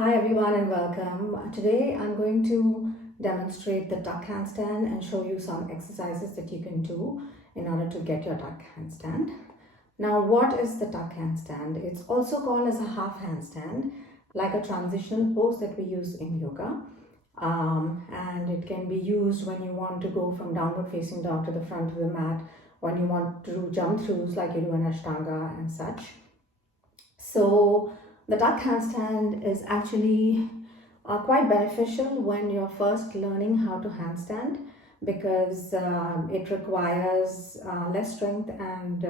Hi everyone and welcome. Today I'm going to demonstrate the duck handstand and show you some exercises that you can do in order to get your duck handstand. Now, what is the duck handstand? It's also called as a half handstand, like a transitional pose that we use in yoga. And it can be used when you want to go from downward facing dog to the front of the mat, when you want to do jump throughs like you do in Ashtanga and such. So the duck handstand is actually quite beneficial when you're first learning how to handstand because it requires less strength and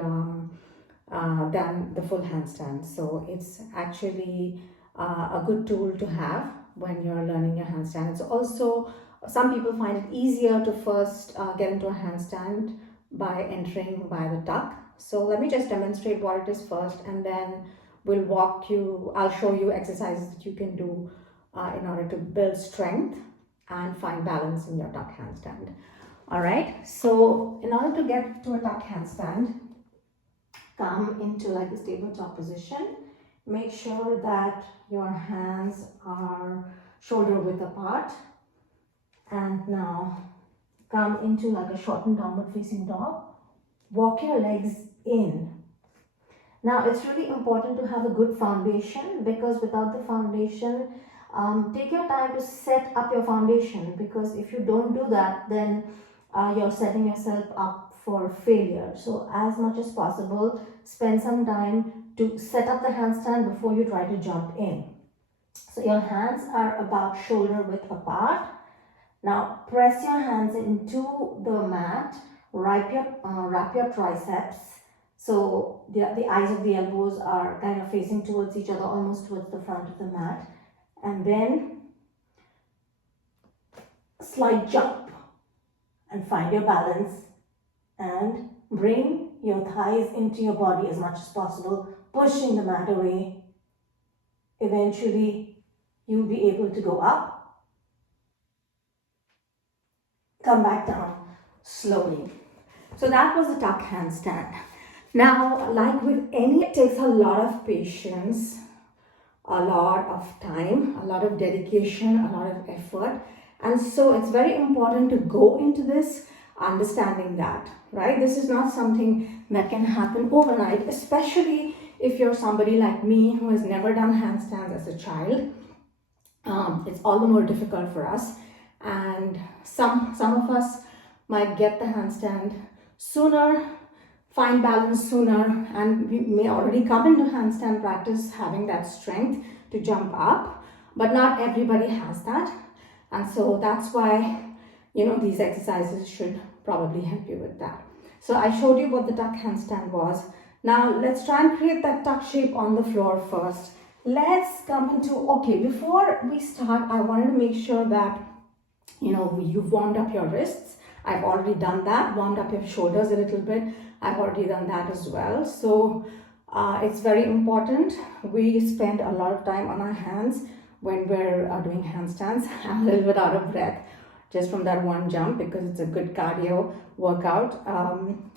than the full handstand. So it's actually a good tool to have when you're learning your handstand. It's also, some people find it easier to first get into a handstand by entering by the duck. So let me just demonstrate what it is first, and then I'll show you exercises that you can do in order to build strength and find balance in your duck handstand. All right, so in order to get to a duck handstand, come into like this tabletop position. Make sure that your hands are shoulder width apart. And now come into like a shortened downward facing dog. Walk your legs in. Now it's really important to have a good foundation, because without the foundation, take your time to set up your foundation, because if you don't do that, then you're setting yourself up for failure. So as much as possible, spend some time to set up the handstand before you try to jump in. So your hands are about shoulder width apart. Now press your hands into the mat, wrap your triceps. So the eyes of the elbows are kind of facing towards each other, almost towards the front of the mat. And then slight jump and find your balance and bring your thighs into your body as much as possible, pushing the mat away. Eventually, you'll be able to go up, come back down slowly. So that was the duck handstand. Now, like with any, it takes a lot of patience, a lot of time, a lot of dedication, a lot of effort. And so it's very important to go into this understanding that, right? This is not something that can happen overnight, especially if you're somebody like me who has never done handstands as a child. It's all the more difficult for us. And some of us might get the handstand sooner, find balance sooner, and we may already come into handstand practice having that strength to jump up, but not everybody has that. And so that's why, these exercises should probably help you with that. So I showed you what the duck handstand was. Now let's try and create that duck shape on the floor first. Let's come into, okay, before we start, I wanted to make sure that, you've warmed up your wrists. I've already done that, warmed up your shoulders a little bit. I've already done that as well. So it's very important. We spend a lot of time on our hands when we're doing handstands. I'm a little bit out of breath just from that one jump because it's a good cardio workout.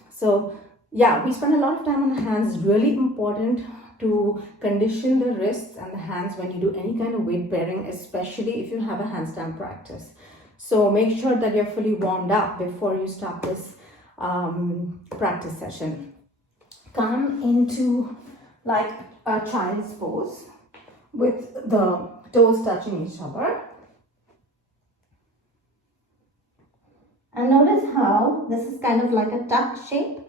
So yeah, we spend a lot of time on the hands. It's really important to condition the wrists and the hands when you do any kind of weight bearing, especially if you have a handstand practice. So make sure that you're fully warmed up before you start this practice session. Come into like a child's pose with the toes touching each other. And notice how this is kind of like a tuck shape,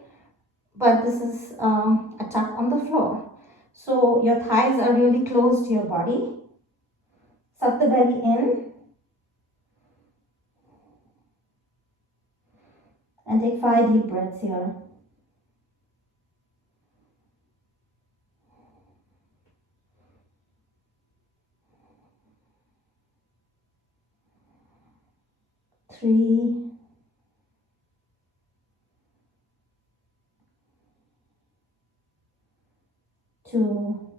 but this is a tuck on the floor. So your thighs are really close to your body. Suck the belly in. And take 5 deep breaths here. Three. 2.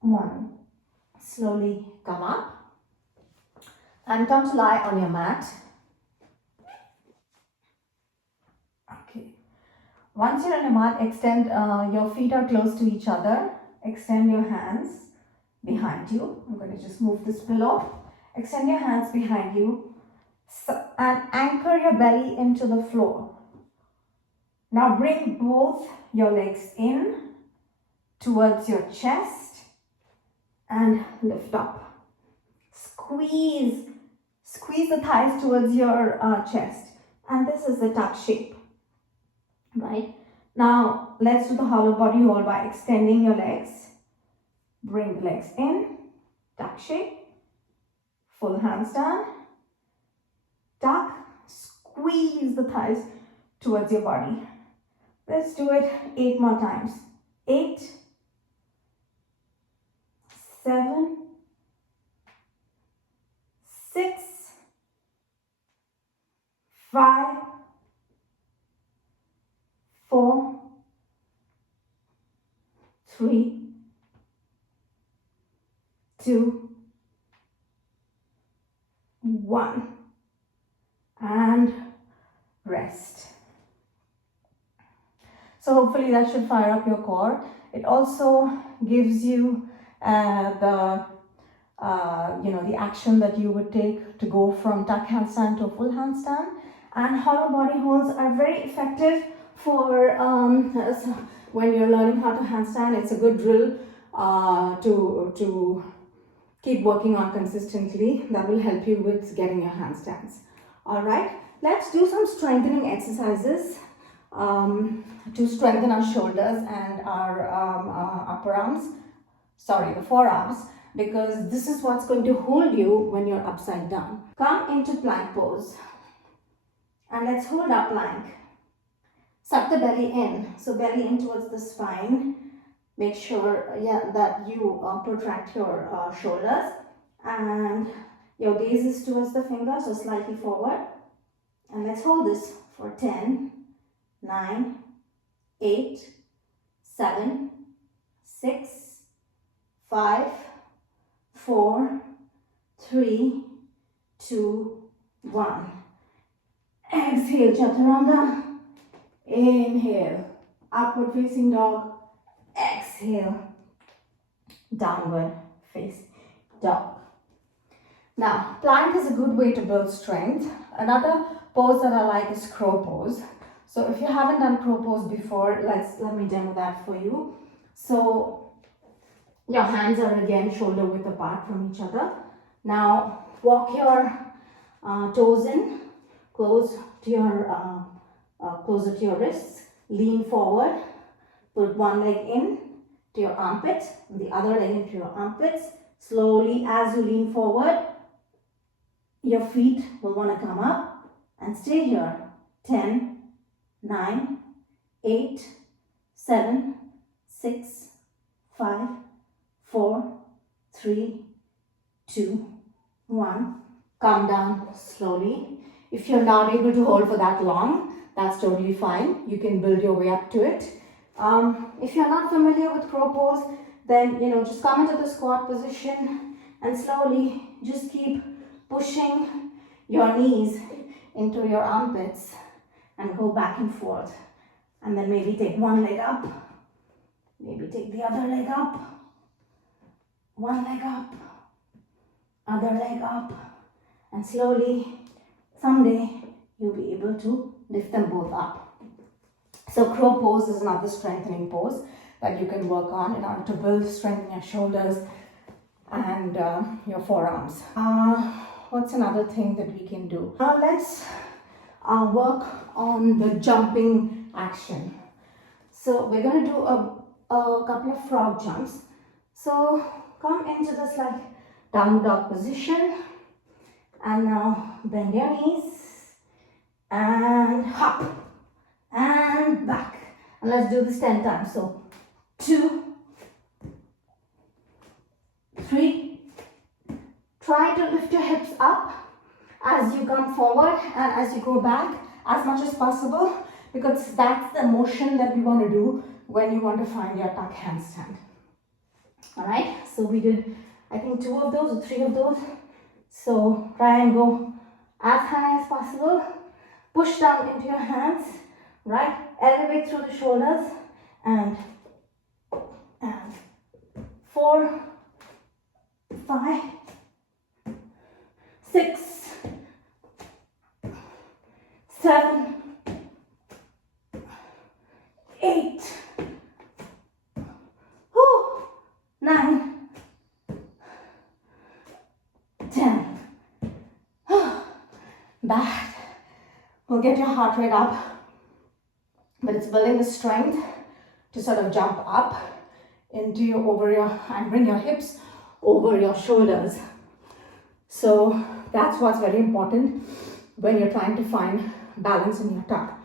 1. Slowly come up and come to lie on your mat. Okay. Once you're on your mat, extend, your feet are close to each other. extend your hands behind you. I'm going to just move this pillow. Extend your hands behind you and anchor your belly into the floor. Now bring both your legs in towards your chest and lift up. Squeeze the thighs towards your chest, and this is the tuck shape, right? Now let's do the hollow body hold by extending your legs. Bring the legs in, tuck shape, full handstand, tuck, squeeze the thighs towards your body. Let's do it 8 more times. 8, 7, 6, 5, 4, 3, 2, 1, and rest. So hopefully that should fire up your core. It also gives you the action that you would take to go from tuck handstand to a full handstand. And hollow body holds are very effective for when you're learning how to handstand. It's a good drill to keep working on consistently. That will help you with getting your handstands. All right, let's do some strengthening exercises to strengthen our shoulders and our upper arms, the forearms, because this is what's going to hold you when you're upside down. Come into plank pose and let's hold our plank. Suck the belly in, so belly in towards the spine. Make sure that you protract your shoulders and your gaze is towards the fingers, so slightly forward. And let's hold this for 10, 9, 8, 7, 6, 5, 4, 3, 2, 1. Exhale, chaturanga. Inhale, upward facing dog. Exhale, downward facing dog. Now, plank is a good way to build strength. Another pose that I like is crow pose. So if you haven't done crow pose before, let me demo that for you. So your hands are again shoulder width apart from each other. Now walk your toes in, closer to your wrists. Lean forward. Put one leg in to your armpit, the other leg into your armpits. Slowly, as you lean forward, your feet will want to come up and stay here. 10, 9, 8, 7, 6, 5, 4, 3, 2, 1. Calm down slowly. If you're not able to hold for that long, that's totally fine. You can build your way up to it. If you're not familiar with crow pose, then just come into the squat position and slowly just keep pushing your knees into your armpits and go back and forth. And then maybe take one leg up, maybe take the other leg up, one leg up, other leg up, and slowly someday you'll be able to lift them both up. So crow pose is another strengthening pose that you can work on in order to build strength in your shoulders and your forearms. What's another thing that we can do? Now let's work on the jumping action. So we're going to do a couple of frog jumps. So come into this like downward dog position and now bend your knees and hop and back, and let's do this 10 times. So 2, 3. Try to lift your hips up as you come forward and as you go back as much as possible, because that's the motion that we want to do when you want to find your tuck handstand. Alright, so we did I think 2 of those or 3 of those. So try and go as high as possible. Push down into your hands, right? Elevate through the shoulders and 4, 5, 6, 7, 8, 9, 10. Back. We'll get your heart rate up, but it's building the strength to sort of jump up into your, over your, and bring your hips over your shoulders. So that's what's very important when you're trying to find balance in your tuck.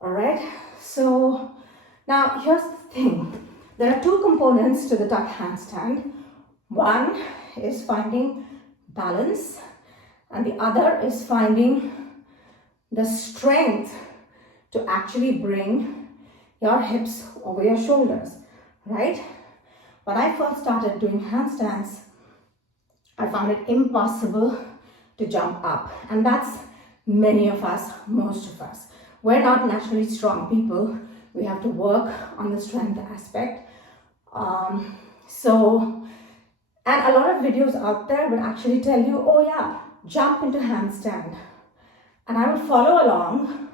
All right. So now here's the thing. There are two components to the tuck handstand. One is finding balance, and the other is finding the strength to actually bring your hips over your shoulders, right? When I first started doing handstands, I found it impossible to jump up, and that's many of us, most of us. We're not naturally strong people. We have to work on the strength aspect. And a lot of videos out there will actually tell you, oh yeah, jump into handstand. And I would follow along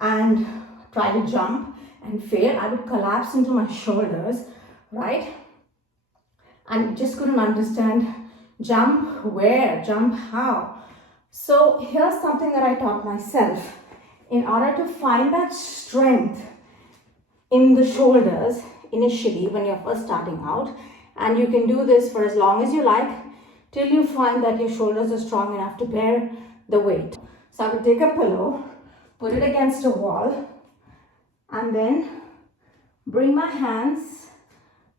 and try to jump and fail. I would collapse into my shoulders, right? And just couldn't understand, jump where, jump how. So here's something that I taught myself. In order to find that strength in the shoulders initially when you're first starting out, and you can do this for as long as you like till you find that your shoulders are strong enough to bear the weight. So I would take a pillow, put it against a wall, and then bring my hands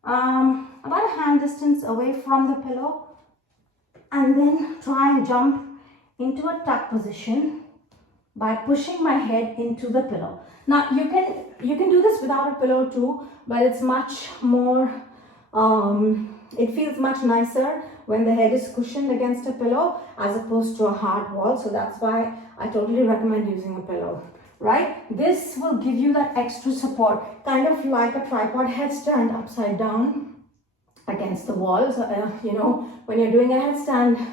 about a hand distance away from the pillow, and then try and jump into a tuck position by pushing my head into the pillow. Now you can do this without a pillow too, but it's much more, it feels much nicer when the head is cushioned against a pillow as opposed to a hard wall. So that's why I totally recommend using a pillow, right? This will give you that extra support, kind of like a tripod headstand upside down against the wall. So, when you're doing a headstand,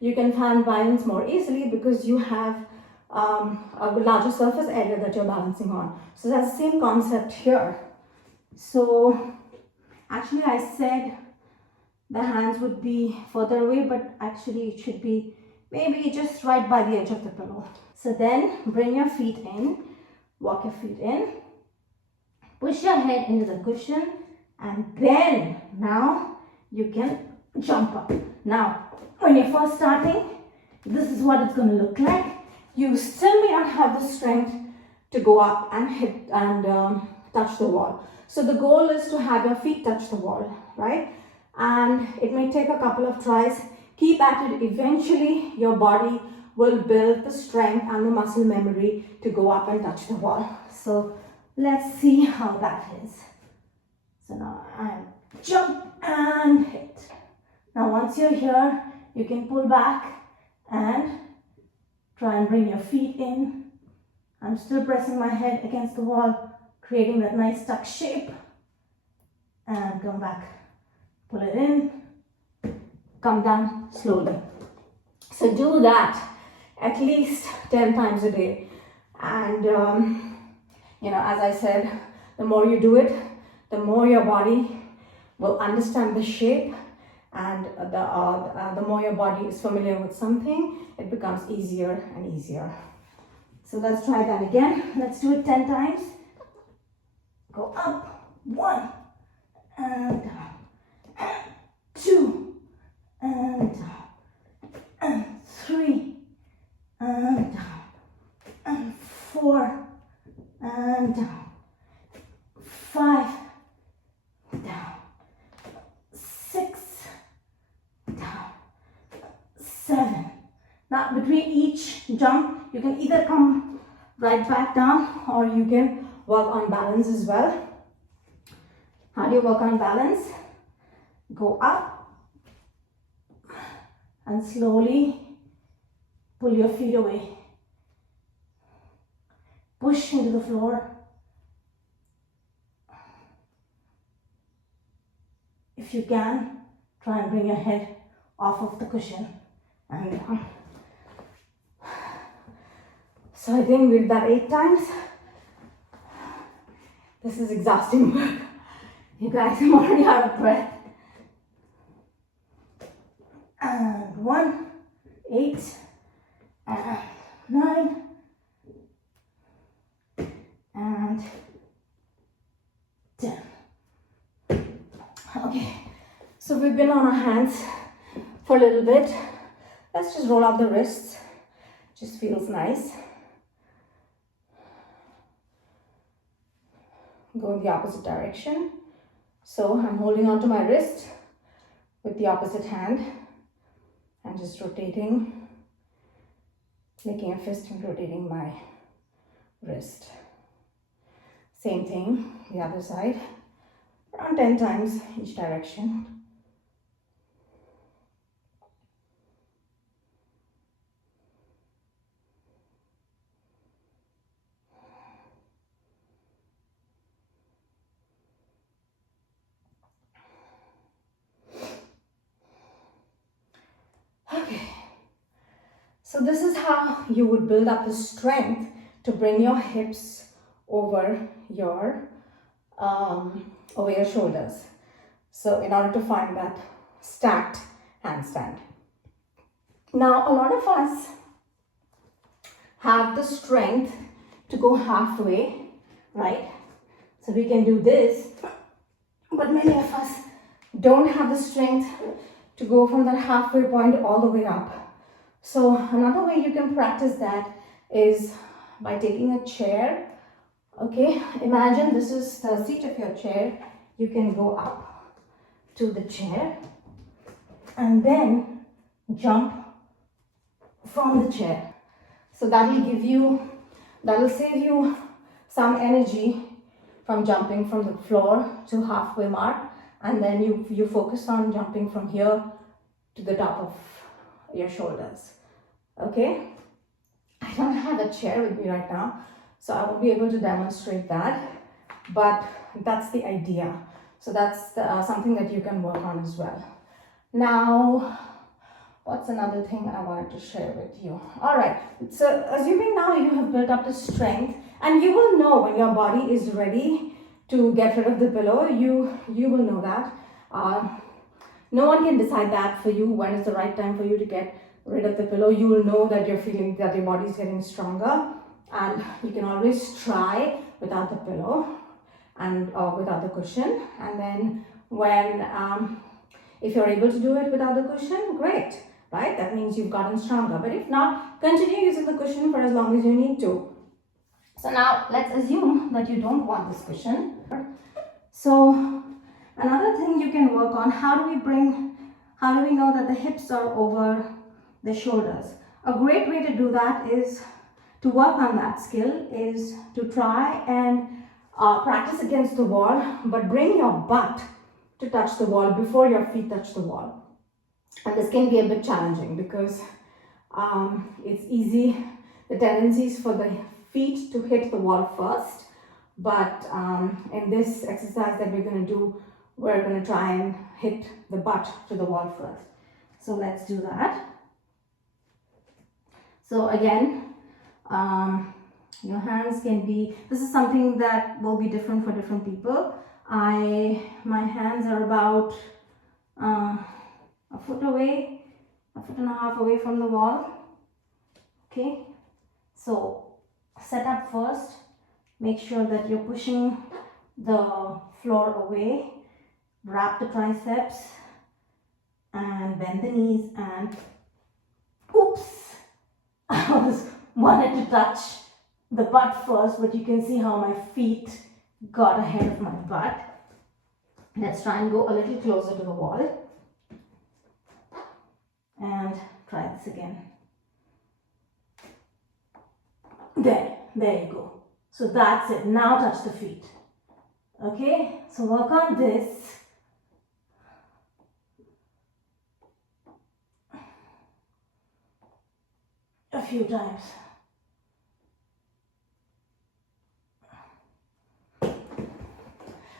you can find balance more easily because you have a larger surface area that you're balancing on. So that's the same concept here. So actually I said the hands would be further away, but actually it should be maybe just right by the edge of the pillow. So then bring your feet in, walk your feet in, push your head into the cushion, and then now you can jump up. Now when you're first starting, this is what it's going to look like. You still may not have the strength to go up and hit and touch the wall. So the goal is to have your feet touch the wall, right? And it may take a couple of tries. Keep at it. Eventually your body will build the strength and the muscle memory to go up and touch the wall. So let's see how that is. So now I jump and hit. Now once you're here, you can pull back and try and bring your feet in. I'm still pressing my head against the wall, creating that nice tuck shape. And come back. Pull it in. Come down slowly. So do that at least 10 times a day. And, as I said, the more you do it, the more your body will understand the shape. And the more your body is familiar with something, it becomes easier and easier. So let's try that again. Let's do it 10 times. Go up, 1, and down, 2, and down, and 3, and down, and 4, and down, 5, down, 6, down, 7. Now between each jump, you can either come right back down or you can work on balance as well. How do you work on balance? Go up and slowly pull your feet away. Push into the floor. If you can, try and bring your head off of the cushion and down. So I think we did that 8 times. This is exhausting work. You guys, I'm already out of breath. And 1, 8, and 9, and 10. Okay, so we've been on our hands for a little bit. Let's just roll out the wrists. Just feels nice. Go in the opposite direction. So I'm holding on to my wrist with the opposite hand and just rotating, making a fist and rotating my wrist. Same thing, the other side, around 10 times each direction. Okay, so this is how you would build up the strength to bring your hips over your shoulders. So in order to find that stacked handstand. Now a lot of us have the strength to go halfway, right? So we can do this, but many of us don't have the strength to go from that halfway point all the way up. So another way you can practice that is by taking a chair. Okay, imagine this is the seat of your chair. You can go up to the chair and then jump from the chair. So that will save you some energy from jumping from the floor to halfway mark, and then you focus on jumping from here to the top of your shoulders. Okay, I don't have a chair with me right now, so I won't be able to demonstrate that, but that's the idea. So that's something that you can work on as well. Now, what's another thing I wanted to share with you? All right, so assuming now you have built up the strength, and you will know when your body is ready to get rid of the pillow, you will know that. No one can decide that for you, when is the right time for you to get rid of the pillow. You will know that you're feeling that your body is getting stronger, and you can always try without the pillow and without the cushion. And then when if you're able to do it without the cushion, great, right? That means you've gotten stronger. But if not, continue using the cushion for as long as you need to. So now let's assume that you don't want this cushion. So another thing you can work on, how do we know that the hips are over the shoulders? A great way to do that is to work on that skill is to try and practice against the wall, but bring your butt to touch the wall before your feet touch the wall. And this can be a bit challenging because it's easy, the tendency is for the feet to hit the wall first, but in this exercise that we're going to do, we're going to try and hit the butt to the wall first. So let's do that. So again, your hands can be, this is something that will be different for different people. My hands are about a foot away, a foot and a half away from the wall. Okay, so set up first, make sure that you're pushing the floor away, wrap the triceps and bend the knees, and oops, I wanted to touch the butt first, but you can see how my feet got ahead of my butt. Let's try and go a little closer to the wall and try this again. There you go. So that's it. Now touch the feet. Okay, so work on this. A few times.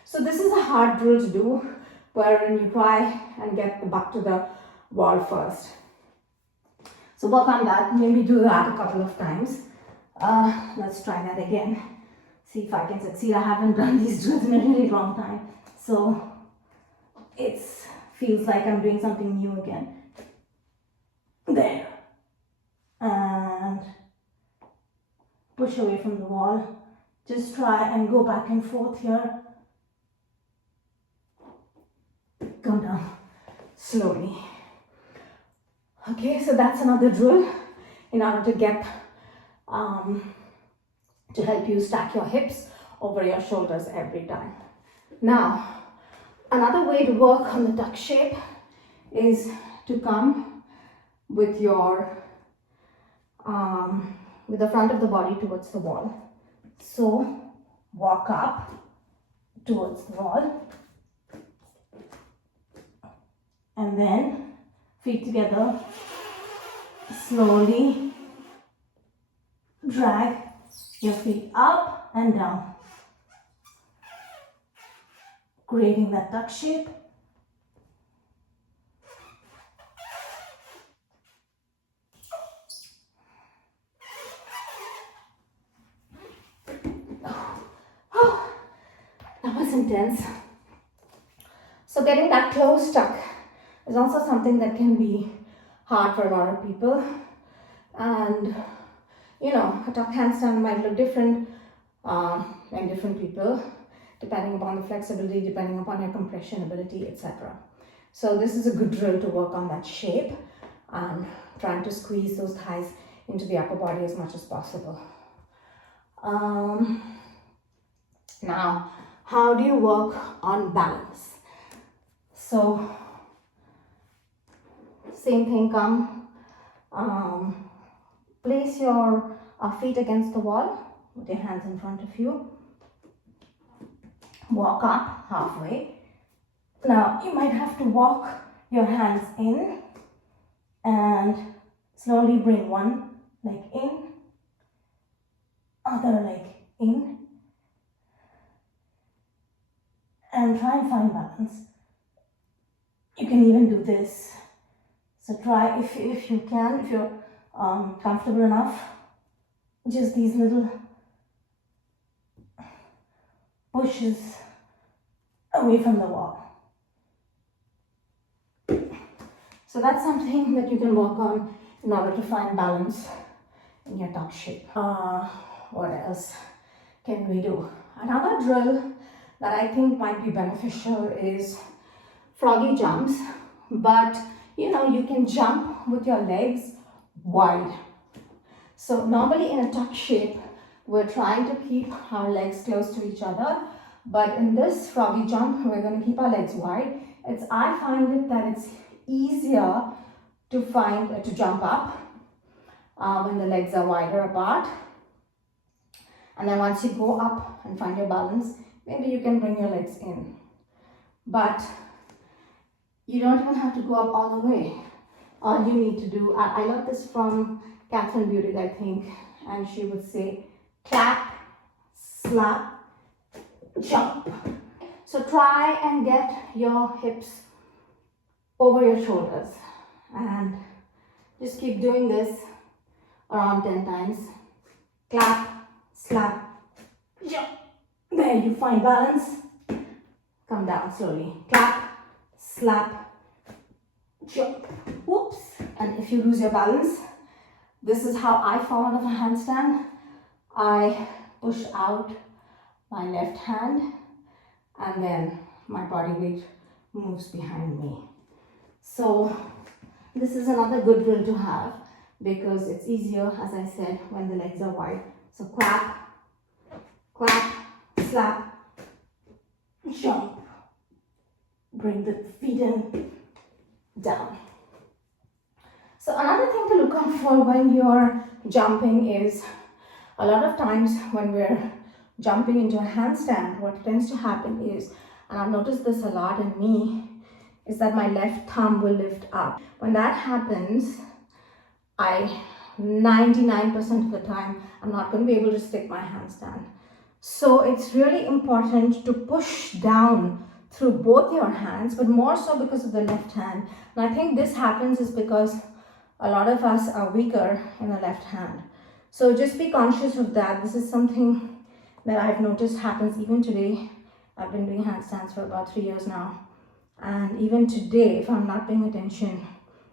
So this is a hard drill to do, wherein you try and get the butt to the wall first. So work on that, maybe do that a couple of times. Let's try that again. See if I can succeed. I haven't done these drills in a really long time, so it feels like I'm doing something new again. There. And push away from the wall. Just try and go back and forth here. Come down slowly. Okay, so that's another drill in order to get to help you stack your hips over your shoulders every time. Now, another way to work on the duck shape is to come with your with the front of the body towards the wall. So walk up towards the wall and then feet together, slowly drag your feet up and down, creating that duck shape. Oh, that was intense. So getting that close tuck is also something that can be hard for a lot of people. And you know, a tuck handstand might look different in different people, depending upon the flexibility, depending upon your compression ability, etc. So this is a good drill to work on that shape and trying to squeeze those thighs into the upper body as much as possible. Now, how do you work on balance? So, same thing, come, place your feet against the wall with your hands in front of you. Walk up halfway. Now, you might have to walk your hands in and slowly bring one leg in, other leg in, and try and find balance. You can even do this. So try, if you can, if you're comfortable enough, just these little pushes away from the wall. So that's something that you can work on in order to find balance in your duck shape. What else can we do? Another drill that I think might be beneficial is froggy jumps, but you know, you can jump with your legs wide. So normally in a tuck shape, we're trying to keep our legs close to each other, but in this froggy jump, we're going to keep our legs wide. I find it that it's easier to jump up when the legs are wider apart. And then once you go up and find your balance, maybe you can bring your legs in. But you don't even have to go up all the way. All you need to do, I learned this from Catherine Beauty, I think, and she would say, clap, slap, jump. So try and get your hips over your shoulders and just keep doing this around 10 times. Clap, slap, jump. There, you find balance. Come down slowly. Clap, slap, jump. Whoops. And if you lose your balance, this is how I fall out of a handstand. I push out my left hand and then my body weight moves behind me. So this is another good drill to have because it's easier, as I said, when the legs are wide. So clap, clap, slap, jump. Bring the feet in, down. So another thing to look out for when you're jumping is a lot of times when we're jumping into a handstand, what tends to happen is, and I've noticed this a lot in me, is that my left thumb will lift up. When that happens, 99% of the time, I'm not going to be able to stick my handstand. So it's really important to push down through both your hands, but more so because of the left hand. And I think this happens is because a lot of us are weaker in the left hand. So just be conscious of that. This is something that I've noticed happens even today. I've been doing handstands for about 3 years now. And even today, if I'm not paying attention,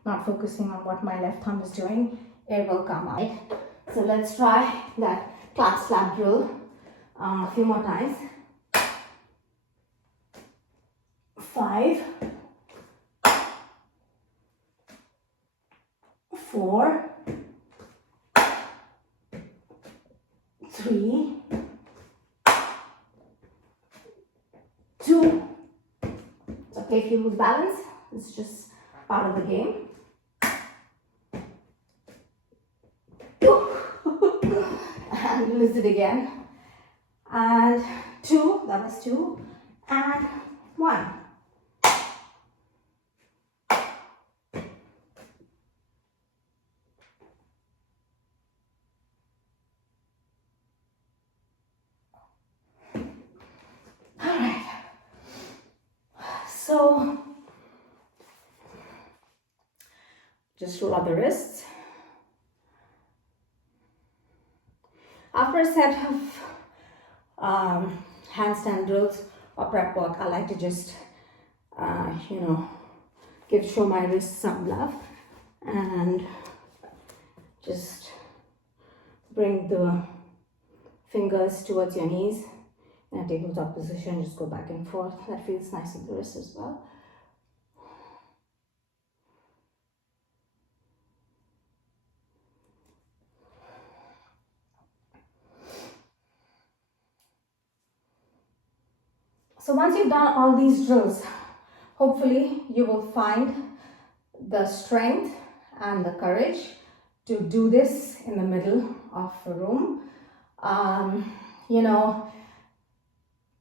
not focusing on what my left thumb is doing, it will come out. So let's try that clap slap drill a few more times. 5, 4, 3, 2. It's okay if you lose balance. It's just part of the game. And lose it again. And 2. That was 2. And 1. So, just roll out the wrists. After a set of handstand drills or prep work, I like to just, show my wrists some love and just bring the fingers towards your knees. In a tabletop position, just go back and forth. That feels nice in the wrist as well. So once you've done all these drills, hopefully you will find the strength and the courage to do this in the middle of a room.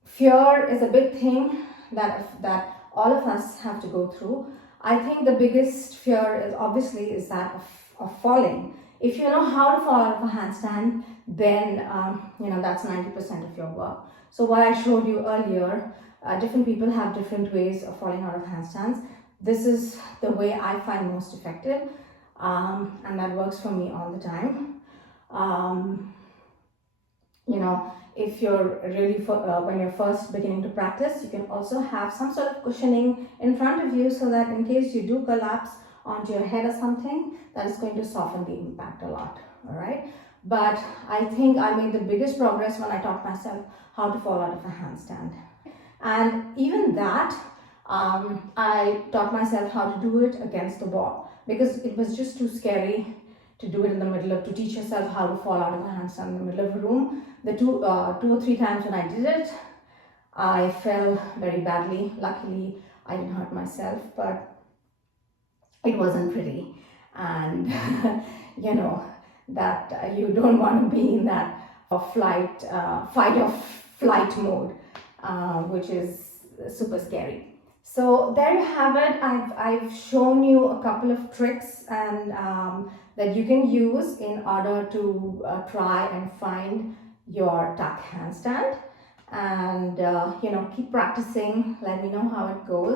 Fear is a big thing that all of us have to go through. I think the biggest fear is that of falling. If you know how to fall out of a handstand, then that's 90% of your work. So what I showed you earlier, different people have different ways of falling out of handstands. This is the way I find most effective, and that works for me all the time. If you're really when you're first beginning to practice, you can also have some sort of cushioning in front of you so that in case you do collapse onto your head or something, that is going to soften the impact a lot. All right. But I think I made the biggest progress when I taught myself how to fall out of a handstand. And even that, I taught myself how to do it against the wall because it was just too scary to do it in the middle to teach yourself how to fall out of a handstand in the middle of a room. The two or three times when I did it, I fell very badly. Luckily, I didn't hurt myself, but it wasn't pretty. And, that you don't want to be in that fight or flight mode, which is super scary. So there you have it. I've shown you a couple of tricks and that you can use in order to try and find your tuck handstand. And keep practicing. Let me know how it goes.